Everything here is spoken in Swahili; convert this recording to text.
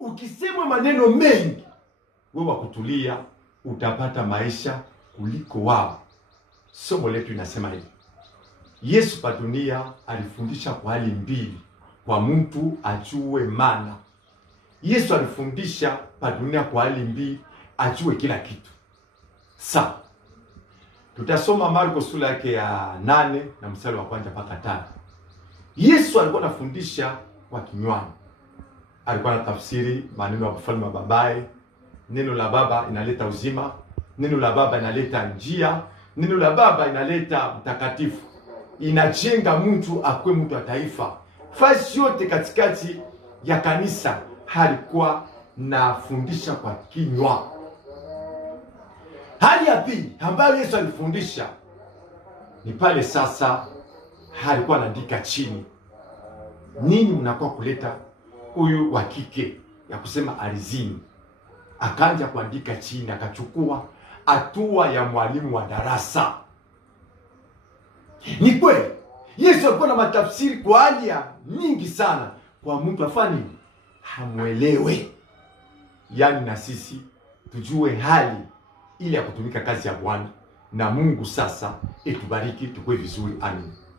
Ukisema maneno mengi, wewe wa kutulia utapata maisha kuliko wao. Somo letu inasema hivi. Yesu pa dunia alifundisha kwa hali mbili, kwa mtu ajue maana. Yesu alifundisha pa dunia kwa hali mbili, ajue kila kitu. Sawa. Tutasoma Marko sura yake ya 8 na mstari wa 1 mpaka 5. Yesu alikuwa anafundisha kwa kinywani. Alikuwa anatafsiri maneno ya ufalme wa babaye. Neno la Baba inaleta uzima, neno la Baba inaleta njia, neno la Baba inaleta mtakatifu. Inajenga mtu akwe mtu wa taifa. Fasi yote katikati ya kanisa alikuwa nafundisha kwa kinywa. Hali ya pili ambayo Yesu alifundisha ni pale sasa alikuwa anaandika chini. Nini mnakuwa kuleta huyu wa kike ya kusema alizini? Akaanza kuandika chini, akachukua hatua ya mwalimu wa darasa. Ni kweli Yesu alikuwa na matafsiri kwa hali ya nyingi sana, kwa mtu afani hamwelewe. Yaani na sisi tujue hali ili ya kutumika kazi ya Bwana, na Mungu sasa etubariki tukue vizuri. Amen.